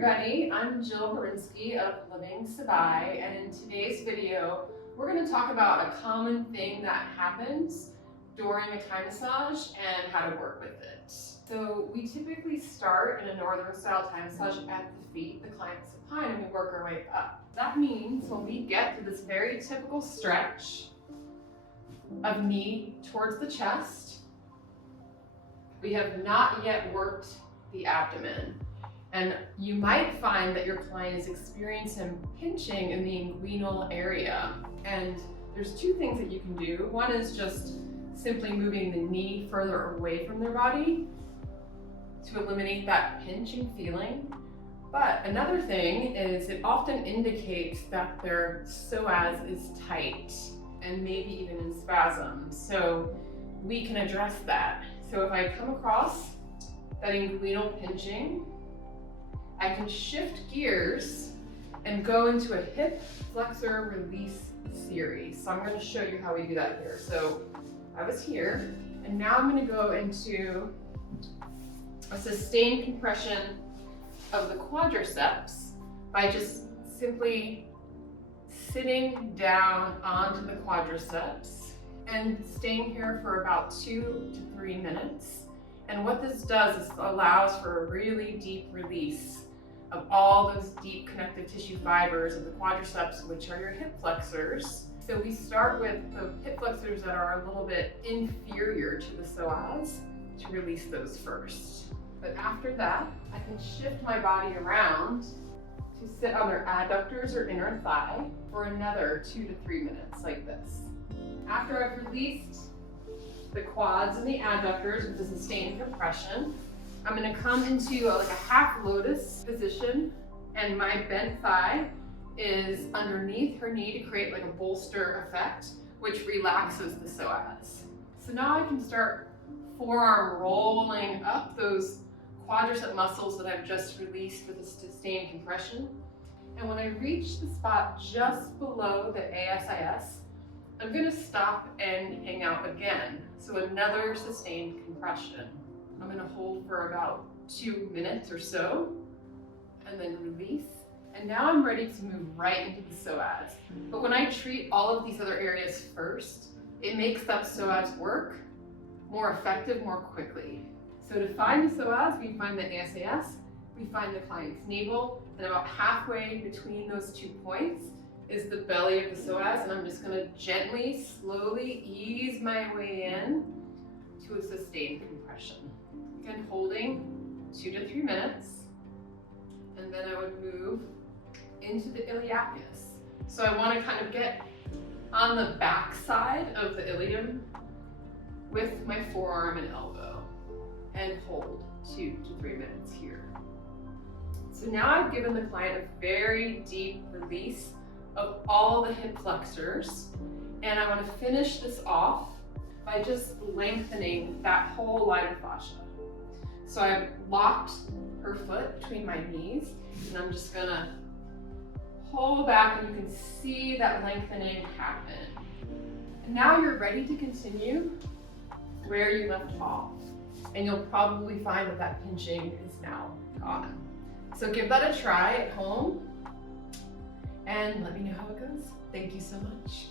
everybody, I'm Jill Borinsky of Living Sabai, and in today's video, we're going to talk about a common thing that happens during a Thai massage and how to work with it. So we typically start in a northern style Thai massage at the feet, the client supine, and we work our way up. That means when we get to this very typical stretch of knee towards the chest, we have not yet worked the abdomen. And you might find that your client is experiencing pinching in the inguinal area. And there's two things that you can do. One is just simply moving the knee further away from their body to eliminate that pinching feeling. But another thing is it often indicates that their psoas is tight and maybe even in spasm. So we can address that. So if I come across that inguinal pinching, I can shift gears and go into a hip flexor release series. So I'm going to show you how we do that here. So I was here, and now I'm going to go into a sustained compression of the quadriceps by just simply sitting down onto the quadriceps and staying here for about 2 to 3 minutes. And what this does is allows for a really deep release of all those deep connective tissue fibers of the quadriceps, which are your hip flexors. So we start with the hip flexors that are a little bit inferior to the psoas to release those first. But after that, I can shift my body around to sit on their adductors or inner thigh for another 2 to 3 minutes like this. After I've released the quads and the adductors with the sustained compression, I'm going to come into like a half lotus position, and my bent thigh is underneath her knee to create like a bolster effect, which relaxes the psoas. So now I can start forearm rolling up those quadricep muscles that I've just released with a sustained compression. And when I reach the spot just below the ASIS, I'm going to stop and hang out again. So another sustained compression. I'm going to hold for about 2 minutes or so, and then release. And now I'm ready to move right into the psoas. But when I treat all of these other areas first, it makes that psoas work more effective more quickly. So to find the psoas, we find the ASIS, we find the client's navel, and about halfway between those 2 points is the belly of the psoas, and I'm just going to gently, slowly ease my way in to a sustained compression. Again, holding 2 to 3 minutes, and then I would move into the iliacus. So I want to kind of get on the back side of the ilium with my forearm and elbow, and hold 2 to 3 minutes here. So now I've given the client a very deep release of all the hip flexors, and I want to finish this off by just lengthening that whole line of fascia. So I've locked her foot between my knees, and I'm just gonna pull back, and you can see that lengthening happen. And now you're ready to continue where you left off, and you'll probably find that that pinching is now gone. So give that a try at home, and let me know how it goes. Thank you so much.